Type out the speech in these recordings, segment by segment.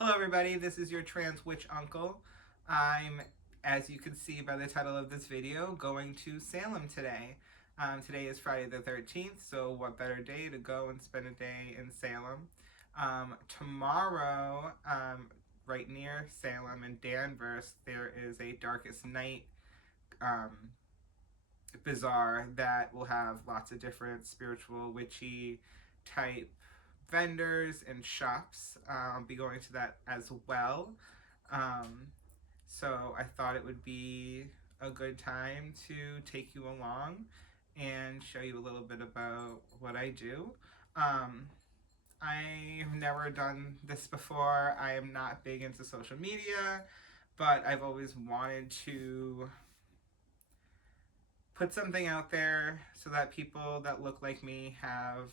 Hello everybody, this is your trans witch uncle. I'm, as you can see by the title of this video, going to Salem today. Today is Friday the 13th, so what better day to go and spend a day in Salem. Tomorrow, right near Salem in Danvers, there is a Darkest Night bazaar that will have lots of different spiritual, witchy type vendors and shops. I'll be going to that as well. So I thought it would be a good time to take you along and show you a little bit about what I do. I've never done this before. I am not big into social media, but I've always wanted to put something out there so that people that look like me have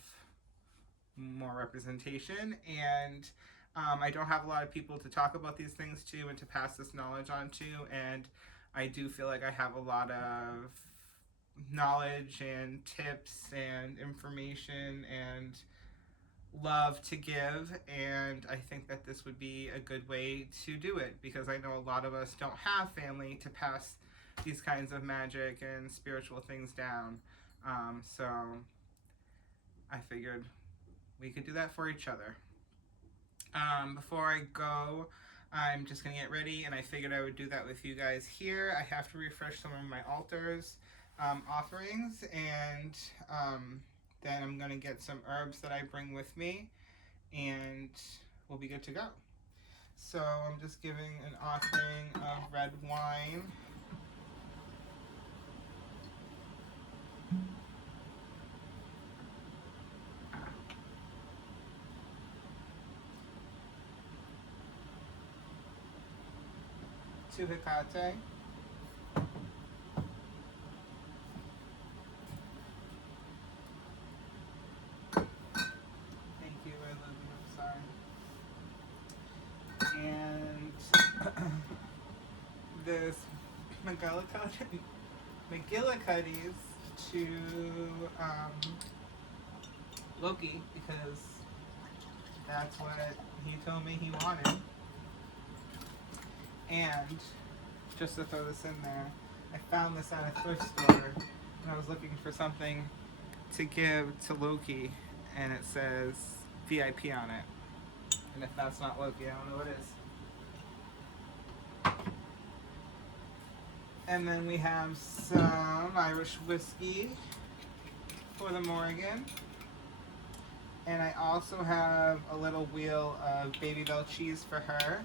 more representation, and I don't have a lot of people to talk about these things to and to pass this knowledge on to, and I do feel like I have a lot of knowledge and tips and information and love to give, and I think that this would be a good way to do it because I know a lot of us don't have family to pass these kinds of magic and spiritual things down. So I figured we could do that for each other. Before I go, I'm just gonna get ready, and I figured I would do that with you guys here. I have to refresh some of my altars offerings, and then I'm gonna get some herbs that I bring with me, and we'll be good to go. So I'm just giving an offering of red wine. To Hecate. Thank you, I love you, I'm sorry. And this McGillicuddy's to Loki because that's what he told me he wanted. And just to throw this in there, I found this at a thrift store and I was looking for something to give to Loki, and it says VIP on it. And if that's not Loki, I don't know what is. And then we have some Irish whiskey for the Morgan. And I also have a little wheel of Baby Bell cheese for her.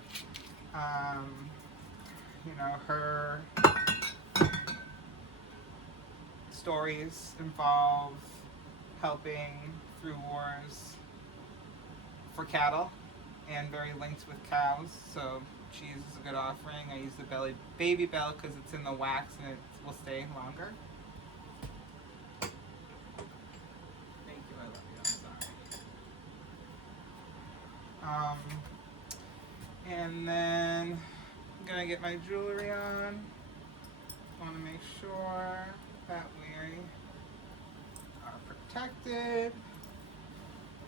You know, her stories involve helping through wars for cattle and very linked with cows, so cheese is a good offering. I use the Baby Bell because it's in the wax and it will stay longer. Thank you, I love you, I'm sorry. And then I'm gonna get my jewelry on. Want to make sure that we are protected.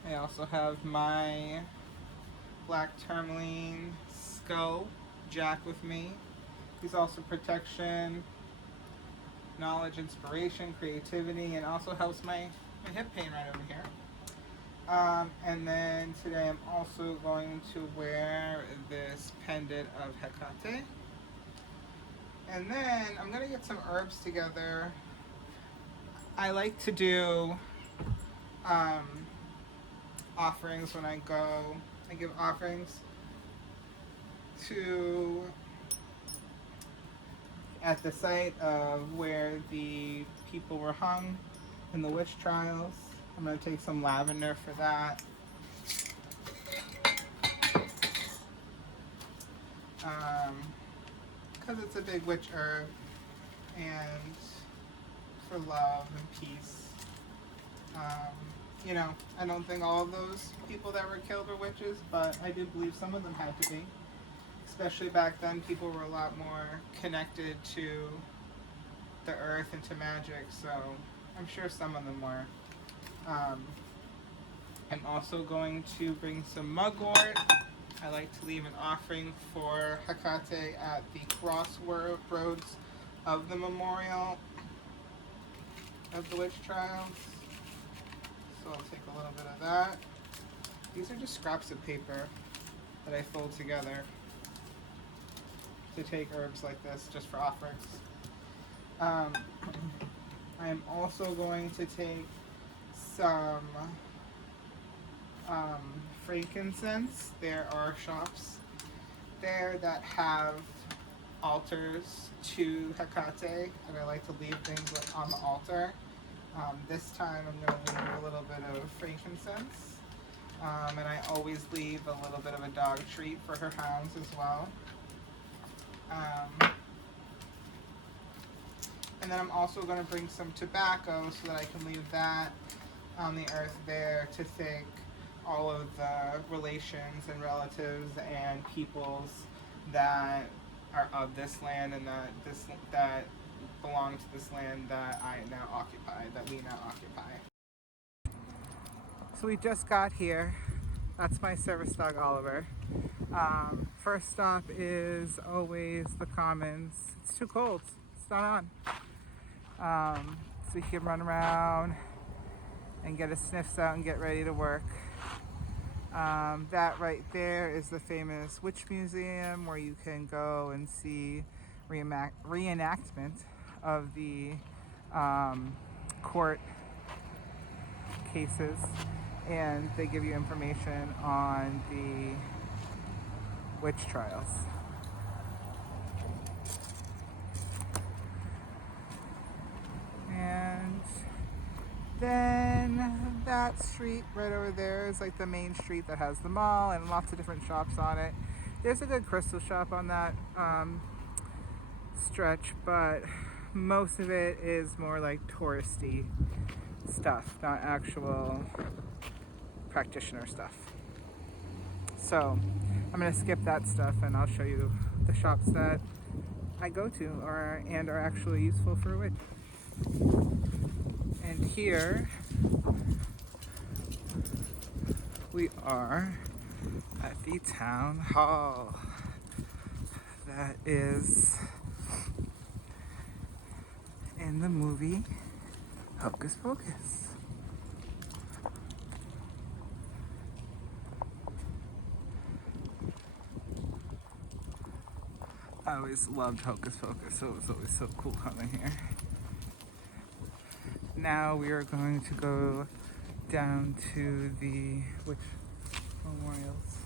I also have my black tourmaline skull jack with me. He's also protection, knowledge, inspiration, creativity, and also helps my hip pain right over here. And then today I'm also going to wear this pendant of Hecate. And then I'm going to get some herbs together. I like to do offerings when I go. I give offerings to at the site of where the people were hung in the witch trials. I'm going to take some lavender for that. Because it's a big witch herb and for love and peace. You know, I don't think all of those people that were killed were witches, but I do believe some of them had to be. Especially back then, people were a lot more connected to the earth and to magic, so I'm sure some of them were. I'm also going to bring some mugwort I like to leave an offering for Hecate at the crossroads of the memorial of the witch trials. So I'll take a little bit of that. These are just scraps of paper that I fold together to take herbs like this just for offerings. I am also going to take some frankincense. There are shops there that have altars to Hecate, and I like to leave things on the altar. This time I'm going to leave a little bit of frankincense, and I always leave a little bit of a dog treat for her hounds as well. And then I'm also going to bring some tobacco so that I can leave that on the earth there to thank all of the relations and relatives and peoples that are of this land and that belong to this land that we now occupy. So we just got here. That's my service dog, Oliver. First stop is always the Commons. It's too cold. It's not on. So we can run around and get his sniffs out and get ready to work. That right there is the famous Witch Museum, where you can go and see reenactment of the court cases, and they give you information on the witch trials. And then that street right over there is like the main street that has the mall and lots of different shops on it. There's a good crystal shop on that stretch, but most of it is more like touristy stuff, not actual practitioner stuff. So I'm gonna skip that stuff and I'll show you the shops that I go to and are actually useful for a witch. And here we are at the town hall that is in the movie Hocus Pocus. I always loved Hocus Pocus, so it was always so cool coming here. Now we are going to go down to the witch memorials.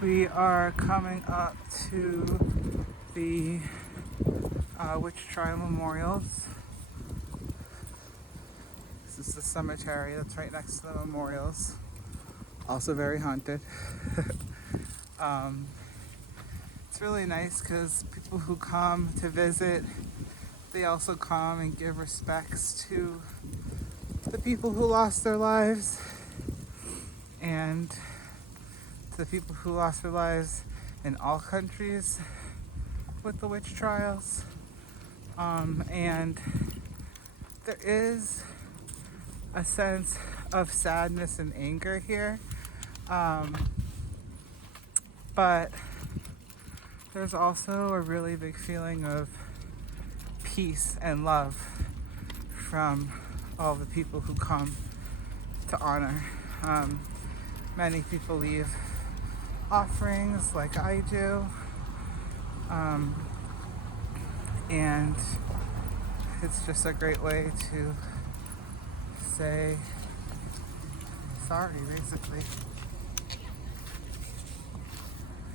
We are coming up to the witch trial memorials. This is the cemetery that's right next to the memorials. Also very haunted. It's really nice because people who come to visit, they also come and give respects to the people who lost their lives and the people who lost their lives in all countries with the witch trials. And there is a sense of sadness and anger here. But there's also a really big feeling of peace and love from all the people who come to honor. Many people leave offerings like I do, and it's just a great way to say sorry, basically.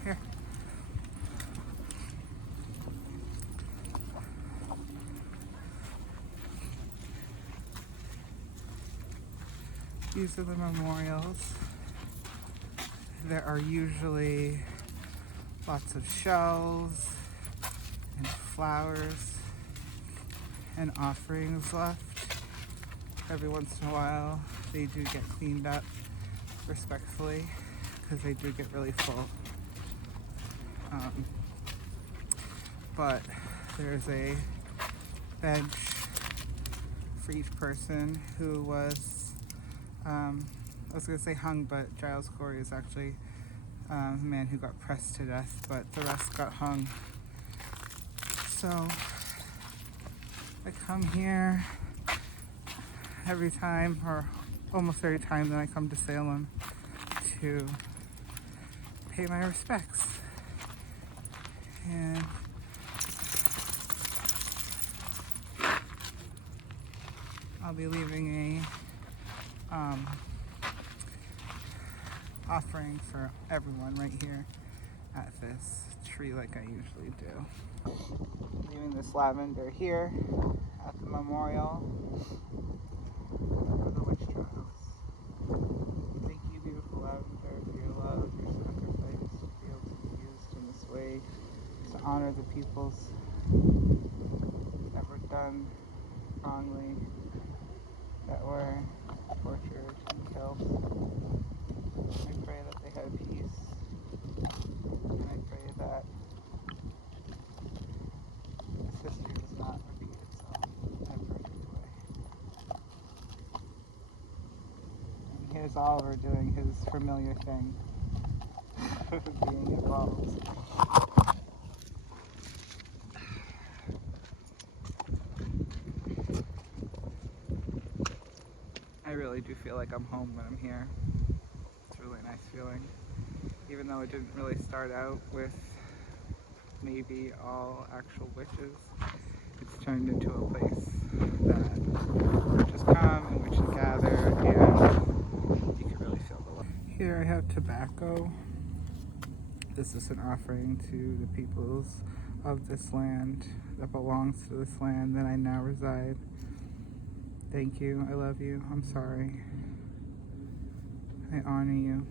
Here. These are the memorials. There are usually lots of shells and flowers and offerings left. Every once in a while they do get cleaned up respectfully because they do get really full. But there's a bench for each person who was, I was going to say hung, but Giles Corey is actually the man who got pressed to death, but the rest got hung. So I come here every time, or almost every time that I come to Salem, to pay my respects. And I'll be leaving a offering for everyone right here at this tree like I usually do. Leaving this lavender here at the memorial for the witch trials. Thank you, beautiful lavender, for your love, your sacrifice, to be able to be used in this way to honor the peoples that were done wrongly, that were tortured and killed. I pray that they had peace, and I pray that this history does not repeat itself in a perfect way. And here's Oliver doing his familiar thing, being involved. I really do feel like I'm home when I'm here. It's a really nice feeling. Even though it didn't really start out with maybe all actual witches, it's turned into a place that witches come and witches gather, and you can really feel the love. Here I have tobacco. This is an offering to the peoples of this land that belongs to this land that I now reside. Thank you. I love you. I'm sorry. I honor you.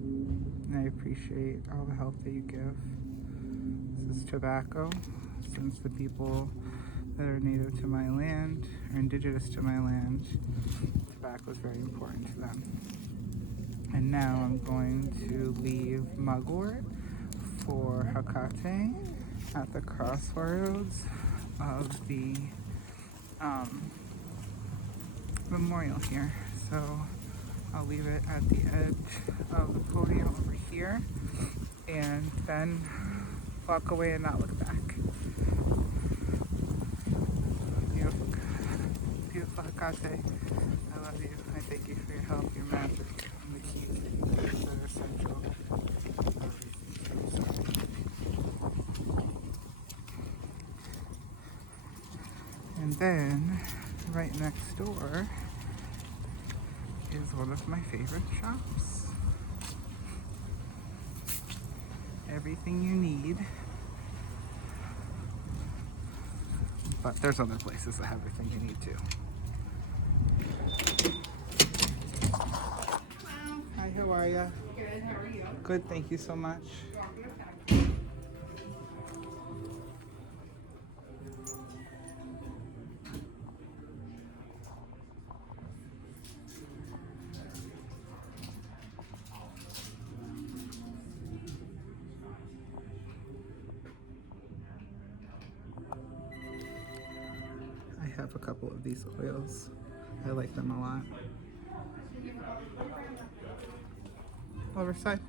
And I appreciate all the help that you give. This is tobacco, since the people that are native to my land, or indigenous to my land, tobacco is very important to them. And now I'm going to leave mugwort for Hakate at the crossroads of the memorial here. So I'll leave it at the edge of the podium over here and then walk away and not look back. Beautiful, beautiful Hakate. I love you. I thank you for your help, your magic, and the keys that are essential. And then, right next door is one of my favorite shops. Everything you need. But there's other places that have everything you need too. Hello. Hi, how are you? Good, how are you? Good, thank you so much. I have a couple of these oils. I like them a lot. Other side.